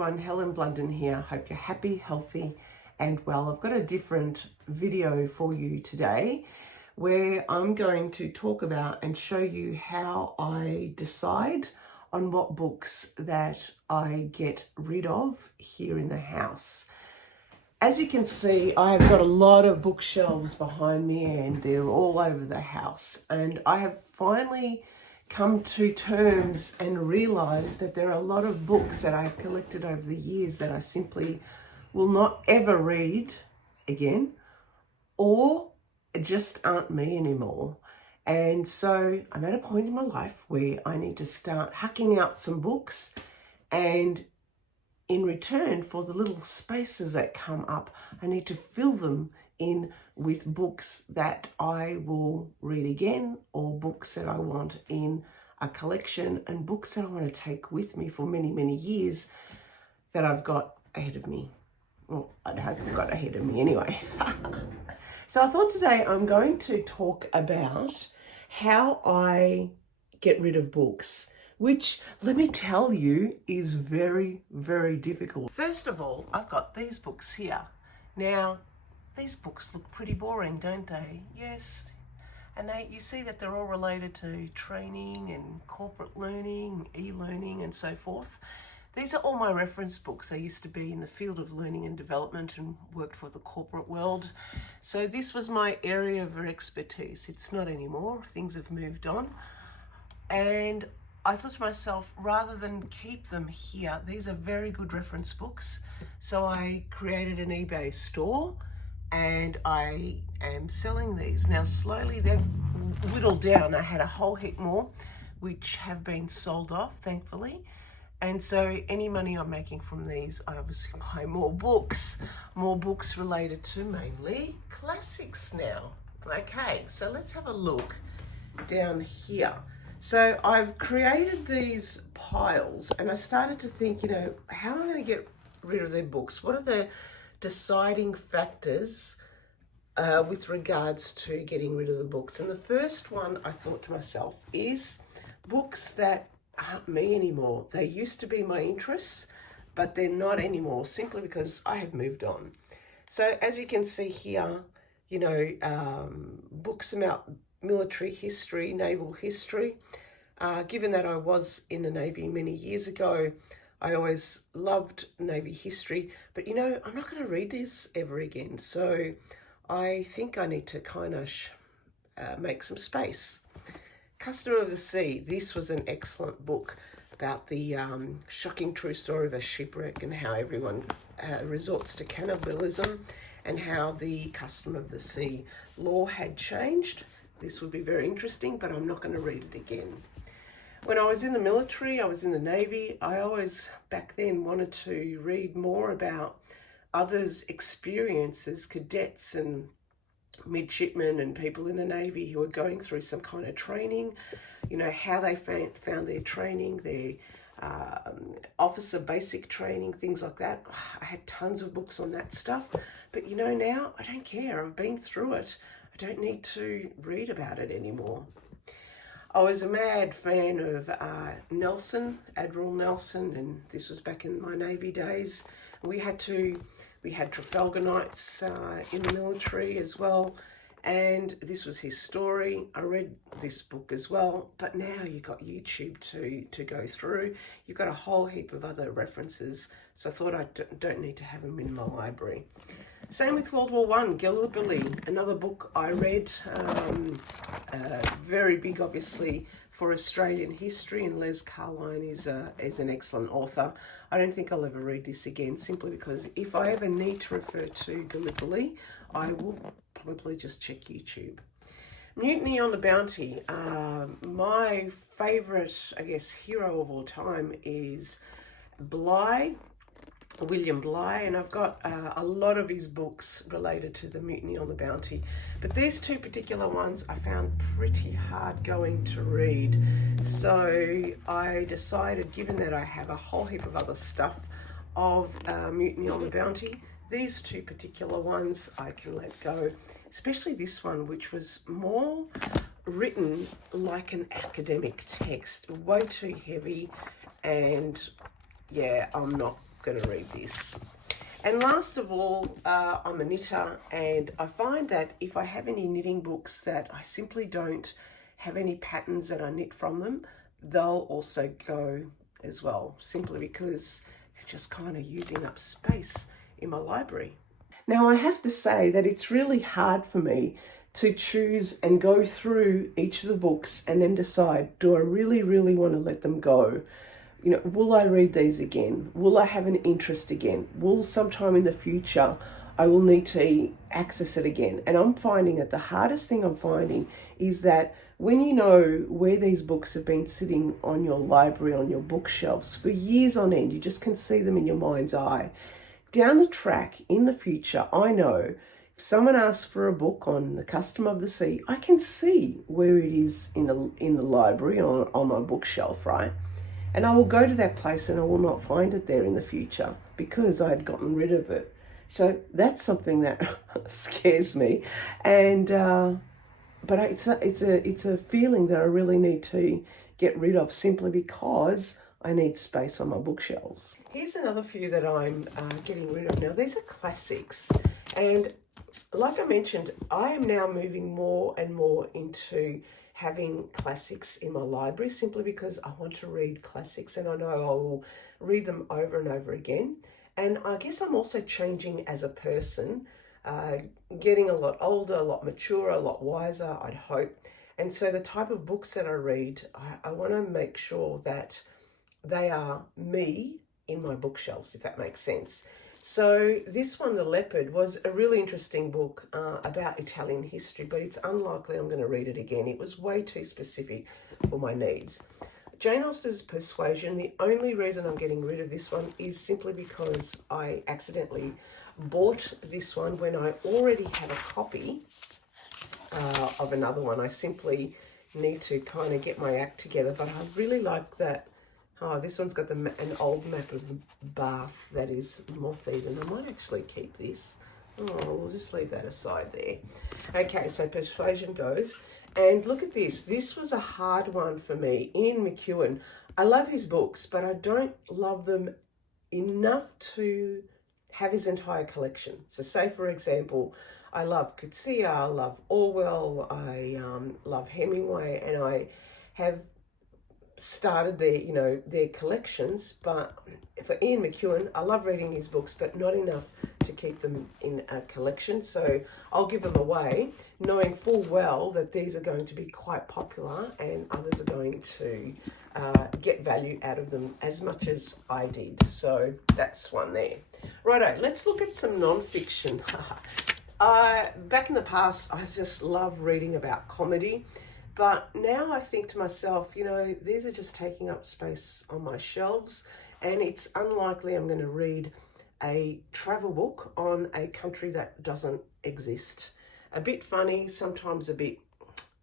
everyone, Helen Blunden here. Hope you're happy, healthy and well. I've got a different video for you today where I'm going to talk about and show you how I decide on what books that I get rid of here in the house. As you can see, I've got a lot of bookshelves behind me and they're all over the house, and I have finally come to terms and realize that there are a lot of books that I've collected over the years that I simply will not ever read again, or just aren't me anymore. And so I'm at a point in my life where I need to start hucking out some books, and in return for the little spaces that come up, I need to fill them in with books that I will read again, or books that I want in a collection, and books that I want to take with me for many, many years that I've got ahead of me. Well, I hope I've got ahead of me anyway. So I thought today I'm going to talk about how I get rid of books, which, let me tell you, is very, very difficult. First of all, I've got these books here. Now, these books look pretty boring, don't they? Yes. And you see that they're all related to training and corporate learning, e-learning and so forth. These are all my reference books. I used to be in the field of learning and development and worked for the corporate world. So this was my area of expertise. It's not anymore. Things have moved on. And I thought to myself, rather than keep them here, these are very good reference books. So I created an eBay store and I am selling these. Now slowly they've whittled down. I had a whole heap more which have been sold off, thankfully. And so any money I'm making from these, I obviously buy more books related to mainly classics now. Okay, so let's have a look down here. So I've created these piles and I started to think, how am I going to get rid of their books? What are the deciding factors with regards to getting rid of the books? And the first one I thought to myself is books that aren't me anymore. They used to be my interests, but they're not anymore, simply because I have moved on. So as you can see here, books about military history, naval history. Given that I was in the Navy many years ago, I always loved Navy history, but I'm not going to read this ever again. So I think I need to kind of make some space. Customer of the Sea. This was an excellent book about the shocking true story of a shipwreck and how everyone resorts to cannibalism and how the Customer of the Sea law had changed. This would be very interesting, but I'm not going to read it again. When I was in the military, I was in the Navy, I always back then wanted to read more about others' experiences, cadets and midshipmen and people in the Navy who are going through some kind of training, how they found their training, their officer basic training, things like that. I had tons of books on that stuff, but now I don't care. I've been through it. I don't need to read about it anymore. I was a mad fan of Nelson, Admiral Nelson, and this was back in my Navy days. We had Trafalgar nights in the military as well, and this was his story. I read this book as well, but now you've got YouTube to go through. You've got a whole heap of other references, so I thought I don't need to have them in my library. Same with World War I, Gallipoli, another book I read, very big obviously for Australian history, and Les Carline is an excellent author. I don't think I'll ever read this again, simply because if I ever need to refer to Gallipoli, I will probably just check YouTube. Mutiny on the Bounty. My favourite, hero of all time is William Bligh, and I've got a lot of his books related to the Mutiny on the Bounty, but these two particular ones I found pretty hard going to read. So I decided, given that I have a whole heap of other stuff of Mutiny on the Bounty, these two particular ones I can let go, especially this one, which was more written like an academic text, way too heavy, and yeah, I'm not going to read this. And last of all, I'm a knitter, and I find that if I have any knitting books that I simply don't have any patterns that I knit from them, they'll also go as well, simply because it's just kind of using up space in my library. Now, I have to say that it's really hard for me to choose and go through each of the books and then decide, do I really, really want to let them go? You know, will I read these again? Will I have an interest again? Will sometime in the future I will need to access it again? And I'm finding that the hardest thing I'm finding is that when you know where these books have been sitting on your library, on your bookshelves for years on end, you just can see them in your mind's eye. Down the track in the future, I know if someone asks for a book on the custom of the sea, I can see where it is in the library on my bookshelf, right? And I will go to that place and I will not find it there in the future because I had gotten rid of it. So that's something that scares me. And but it's a feeling that I really need to get rid of, simply because I need space on my bookshelves. Here's another few that I'm getting rid of now. These are classics. And like I mentioned, I am now moving more and more into having classics in my library, simply because I want to read classics and I know I will read them over and over again. And I guess I'm also changing as a person, getting a lot older, a lot mature, a lot wiser, I'd hope. And so the type of books that I read, I want to make sure that they are me in my bookshelves, if that makes sense. So this one, The Leopard, was a really interesting book about Italian history, but it's unlikely I'm going to read it again. It was way too specific for my needs. Jane Austen's Persuasion, the only reason I'm getting rid of this one is simply because I accidentally bought this one when I already had a copy of another one. I simply need to kind of get my act together, but I really like that. Oh, this one's got an old map of Bath that is moth-eaten. I might actually keep this. Oh, we'll just leave that aside there. Okay, so Persuasion goes. And look at this. This was a hard one for me. Ian McEwan. I love his books, but I don't love them enough to have his entire collection. So say, for example, I love Coetzee, I love Orwell, I love Hemingway, and I have started their collections. But for Ian McEwan, I love reading his books, but not enough to keep them in a collection. So I'll give them away, knowing full well that these are going to be quite popular and others are going to get value out of them as much as I did. So that's one there. Righto, let's look at some non-fiction. Back in the past, I just love reading about comedy. But now I think to myself, these are just taking up space on my shelves, and it's unlikely I'm going to read a travel book on a country that doesn't exist. A bit funny, sometimes a bit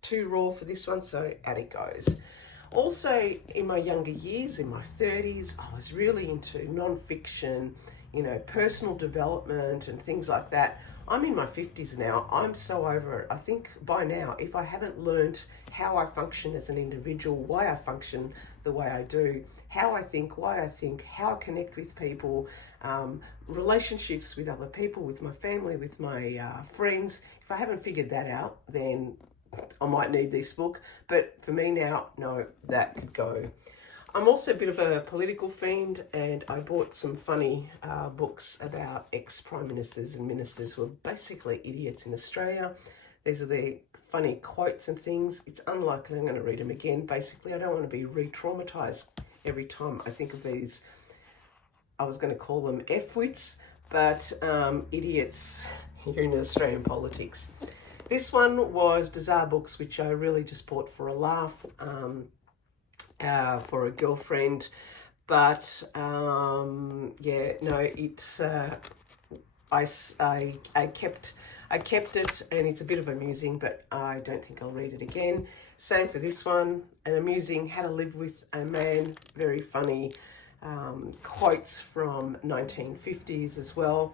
too raw for this one, so out it goes. Also, in my younger years, in my 30s, I was really into non-fiction, personal development and things like that. I'm in my 50s now. I'm so over it. I think by now, if I haven't learned how I function as an individual, why I function the way I do, how I think, why I think, how I connect with people, relationships with other people, with my family, with my friends, if I haven't figured that out, then I might need this book. But for me now, no, that could go. I'm also a bit of a political fiend, and I bought some funny books about ex-prime ministers and ministers who are basically idiots in Australia. These are their funny quotes and things. It's unlikely I'm going to read them again. Basically, I don't want to be re-traumatized every time I think of these. I was going to call them F-wits, but idiots here in Australian politics. This one was Bizarre Books, which I really just bought for a laugh. For a girlfriend, but it's I kept it, and it's a bit of amusing, but I don't think I'll read it again. Same for this one, an amusing How to Live with a Man, very funny quotes from 1950s as well.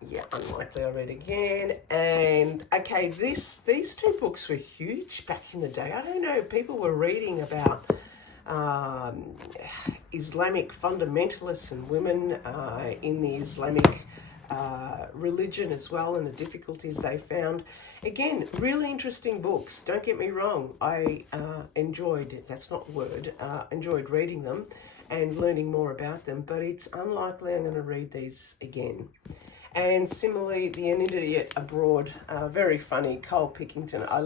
Yeah, unlikely I'll read again. And okay, these two books were huge back in the day. I don't know, people were reading about Islamic fundamentalists and women in the Islamic religion as well, and the difficulties they found. Again, really interesting books. Don't get me wrong. I enjoyed, that's not a word, enjoyed reading them and learning more about them, but it's unlikely I'm going to read these again. And similarly, The Idiot Abroad, very funny, Cole Pickington. I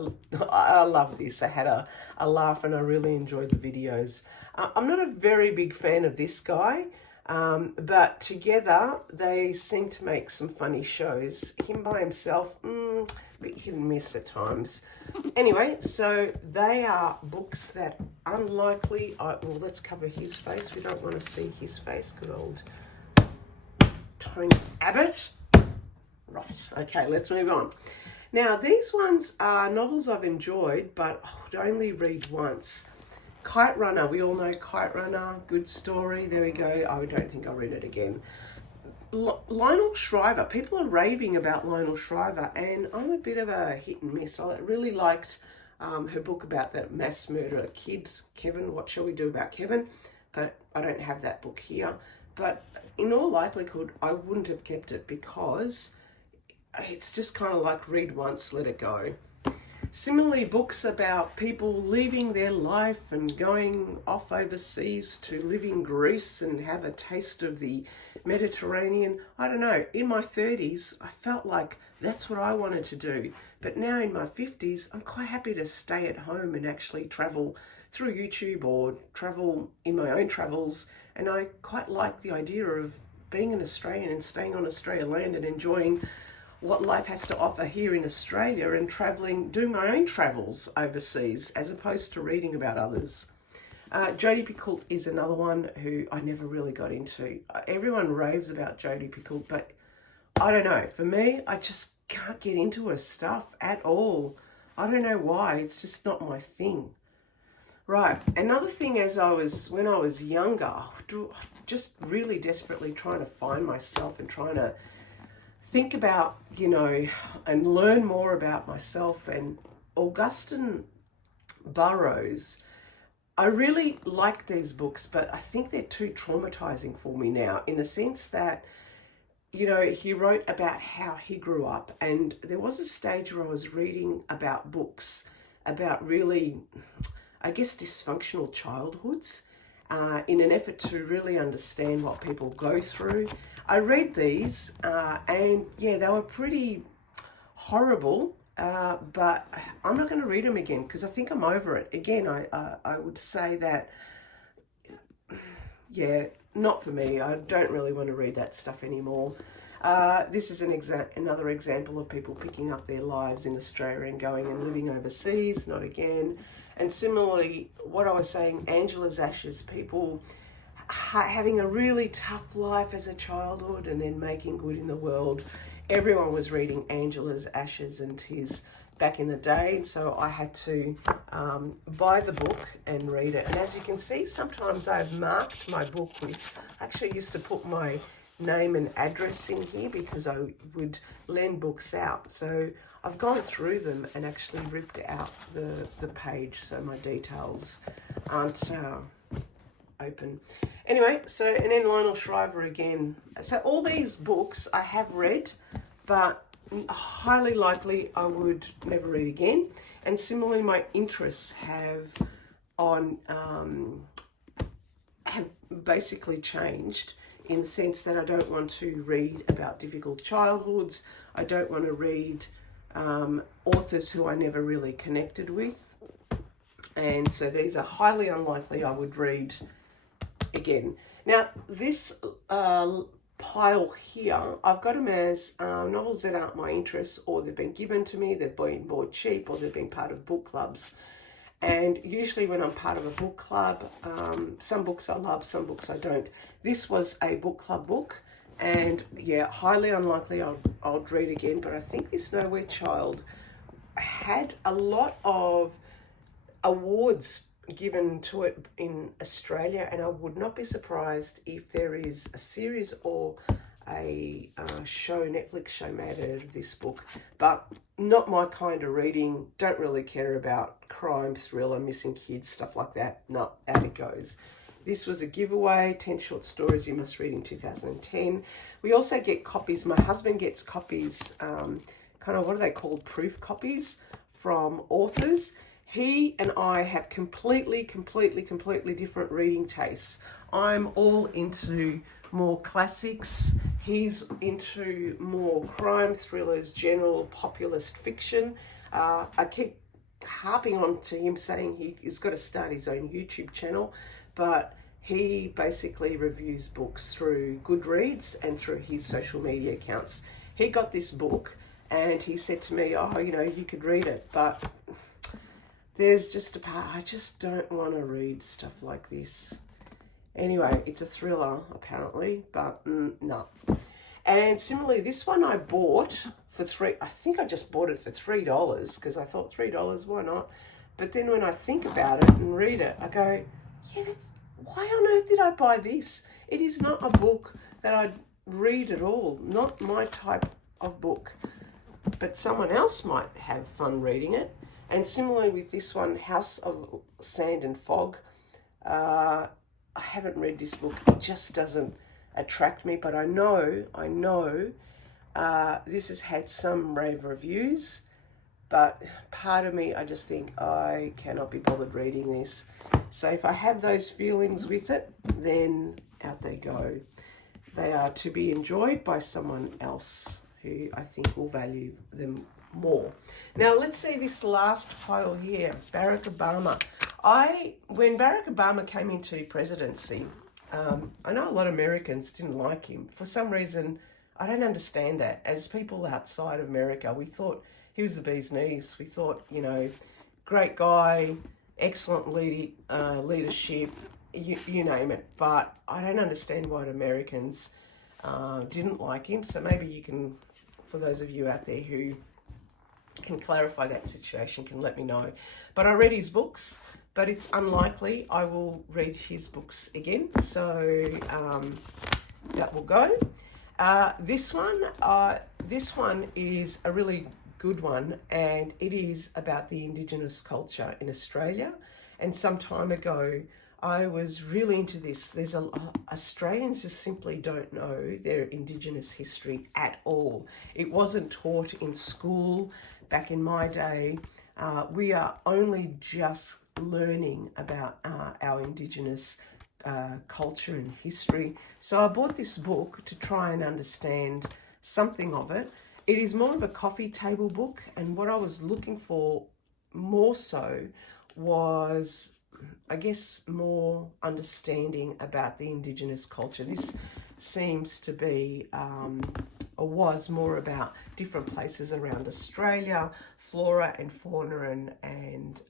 love this. I had a laugh and I really enjoyed the videos. I'm not a very big fan of this guy, but together they seem to make some funny shows. Him by himself, a bit hit and miss at times. Anyway, so they are books that unlikely, well, let's cover his face. We don't want to see his face. Good old Tony Abbott. Right, okay, let's move on. Now, these ones are novels I've enjoyed, but I would only read once. Kite Runner, we all know Kite Runner, good story, there we go. I don't think I'll read it again. Lionel Shriver, people are raving about Lionel Shriver, and I'm a bit of a hit and miss. I really liked her book about that mass murderer kid, Kevin, What Shall We Do About Kevin? But I don't have that book here. But in all likelihood, I wouldn't have kept it because it's just kind of like read once, let it go. Similarly, books about people leaving their life and going off overseas to live in Greece and have a taste of the Mediterranean. I don't know, in my 30s, I felt like that's what I wanted to do. But now in my 50s, I'm quite happy to stay at home and actually travel through YouTube or travel in my own travels. And I quite like the idea of being an Australian and staying on Australia land and enjoying what life has to offer here in Australia and traveling, doing my own travels overseas as opposed to reading about others. Jodi Picoult is another one who I never really got into. Everyone raves about Jodi Picoult, but I don't know. For me, I just can't get into her stuff at all. I don't know why. It's just not my thing. Right. Another thing, when I was younger, just really desperately trying to find myself and trying to think about, and learn more about myself. And Augustine Burroughs, I really like these books, but I think they're too traumatizing for me now, in the sense that, he wrote about how he grew up. And there was a stage where I was reading about books about really, I guess, dysfunctional childhoods, in an effort to really understand what people go through. I read these and yeah, they were pretty horrible, but I'm not going to read them again because I think I'm over it. Again, I would say that, yeah, not for me. I don't really want to read that stuff anymore. This is another example of people picking up their lives in Australia and going and living overseas. Not again. And similarly, what I was saying, Angela's Ashes, people having a really tough life as a childhood and then making good in the world. Everyone was reading Angela's Ashes and Tears back in the day, so I had to buy the book and read it. And as you can see, sometimes I've marked my book with, I actually used to put my name and address in here because I would lend books out. So I've gone through them and actually ripped out the page so my details aren't open. Anyway, and then Lionel Shriver again. So all these books I have read, but highly likely I would never read again. And similarly, my interests have basically changed, in the sense that I don't want to read about difficult childhoods. I don't want to read authors who I never really connected with. And so these are highly unlikely I would read again. Now, this pile here, I've got them as novels that aren't my interests, or they've been given to me, they've been bought cheap, or they've been part of book clubs. And usually when I'm part of a book club, some books I love, some books I don't. This was a book club book, and yeah, highly unlikely I'll read again. But I think this Nowhere Child had a lot of awards given to it in Australia, and I would not be surprised if there is a series or Netflix show made out of this book, but not my kind of reading. Don't really care about crime, thriller, missing kids, stuff like that. No, out it goes. This was a giveaway, 10 short stories you must read in 2010. We also get copies. My husband gets copies, kind of, what are they called? Proof copies from authors. He and I have completely different reading tastes. I'm all into more classics. He's into more crime thrillers, general populist fiction. I keep harping on to him saying he's got to start his own YouTube channel, but he basically reviews books through Goodreads and through his social media accounts. He got this book and he said to me, oh, you know, you could read it, but there's just a part, I just don't want to read stuff like this. Anyway, it's a thriller, apparently, but no. And similarly, this one I bought for I think I just bought it for $3 because I thought $3, why not? But then when I think about it and read it, I go, yeah, why on earth did I buy this? It is not a book that I'd read at all, not my type of book. But someone else might have fun reading it. And similarly with this one, House of Sand and Fog, I haven't read this book. It just doesn't attract me, but I know this has had some rave reviews, but part of me, I just think I cannot be bothered reading this. So if I have those feelings with it, then out they go. They are to be enjoyed by someone else who I think will value them more. Now let's see this last pile here, Barack Obama. When Barack Obama came into presidency, I know a lot of Americans didn't like him. For some reason, I don't understand that. As people outside of America, we thought he was the bee's knees. We thought, you know, great guy, excellent leadership, you name it. But I don't understand why Americans didn't like him. So maybe you can, for those of you out there who can clarify that situation, can let me know. But I read his books, but it's unlikely I will read his books again. So that will go. This one is a really good one, and it is about the Indigenous culture in Australia. And some time ago, I was really into this. Australians just simply don't know their Indigenous history at all. It wasn't taught in school back in my day. We are only just learning about our Indigenous culture and history. So I bought this book to try and understand something of it. It is more of a coffee table book, and what I was looking for more so was, I guess, more understanding about the Indigenous culture. This seems to be, or was more about different places around Australia, flora and fauna, and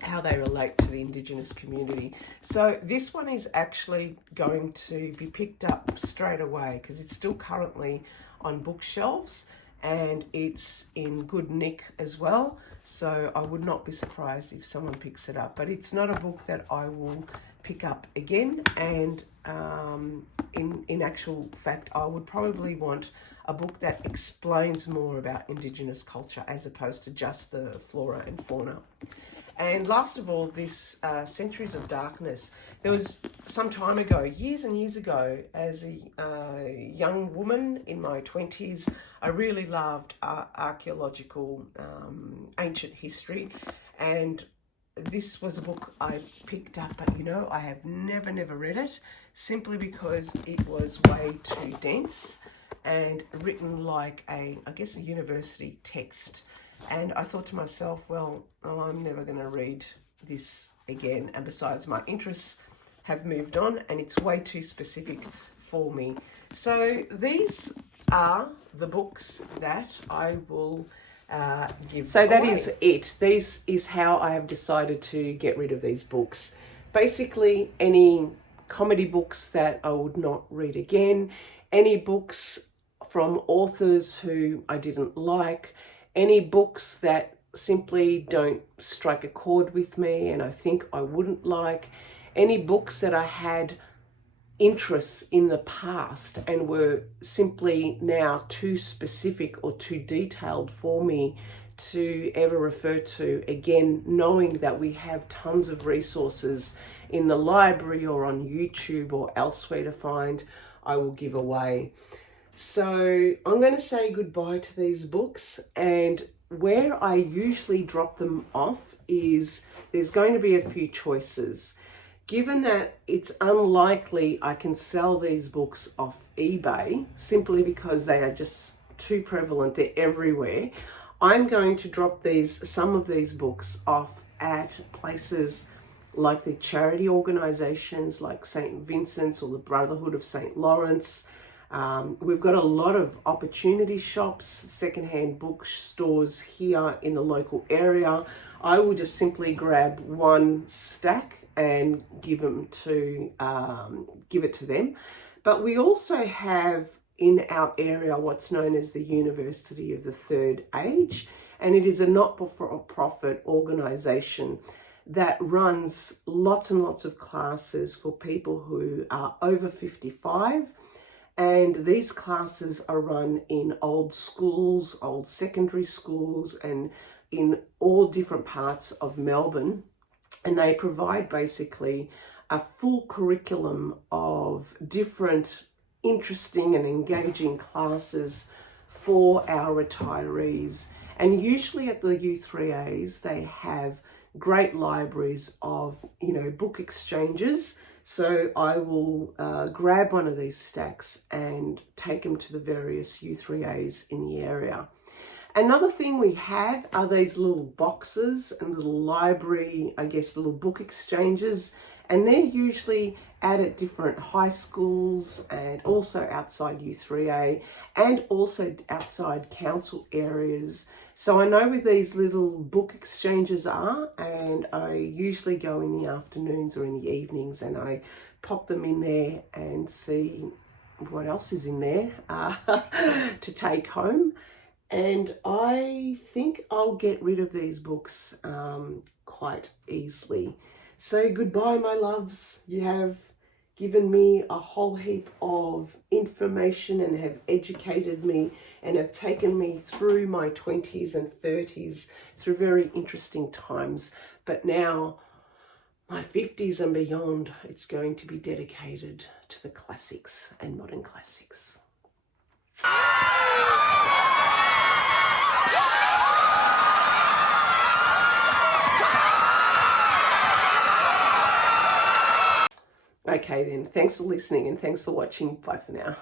how they relate to the Indigenous community. So this one is actually going to be picked up straight away because it's still currently on bookshelves and it's in good nick as well. So I would not be surprised if someone picks it up, but it's not a book that I will pick up again. And in actual fact, I would probably want a book that explains more about Indigenous culture as opposed to just the flora and fauna. And last of all, this Centuries of Darkness. There was some time ago, years and years ago, as a young woman in my 20s, I really loved archaeological ancient history. And this was a book I picked up, but you know, I have never read it simply because it was way too dense and written like I guess a university text. And I thought to myself, well, I'm never going to read this again. And besides, my interests have moved on and it's way too specific for me. So these are the books that I will give So that away. is it. This is how I have decided to get rid of these books. Basically, any comedy books that I would not read again, any books from authors who I didn't like, any books that simply don't strike a chord with me and I think I wouldn't like, any books that I had interests in the past and were simply now too specific or too detailed for me to ever refer to again, knowing that we have tons of resources in the library or on YouTube or elsewhere to find, I will give away. So I'm going to say goodbye to these books, and where I usually drop them off is there's going to be a few choices. Given that it's unlikely I can sell these books off eBay simply because they are just too prevalent, they're everywhere, I'm going to drop some of these books off at places like the charity organisations like St. Vincent's or the Brotherhood of St. Lawrence. We've got a lot of opportunity shops, secondhand bookstores here in the local area. I will just simply grab one stack and give it to them. But we also have in our area what's known as the University of the Third Age, and it is a not-for-profit organisation that runs lots and lots of classes for people who are over 55. And these classes are run in old schools, old secondary schools, and in all different parts of Melbourne. And they provide basically a full curriculum of different interesting and engaging classes for our retirees. And usually at the U3As, they have great libraries of, book exchanges. So I will grab one of these stacks and take them to the various U3As in the area. Another thing we have are these little boxes and little library, little book exchanges, and they're usually at different high schools and also outside U3A and also outside council areas. So I know where these little book exchanges are, and I usually go in the afternoons or in the evenings and I pop them in there and see what else is in there to take home. And I think I'll get rid of these books quite easily. So goodbye, my loves. You have given me a whole heap of information and have educated me and have taken me through my 20s and 30s through very interesting times. But now, my 50s and beyond, it's going to be dedicated to the classics and modern classics. Okay then, thanks for listening and thanks for watching. Bye for now.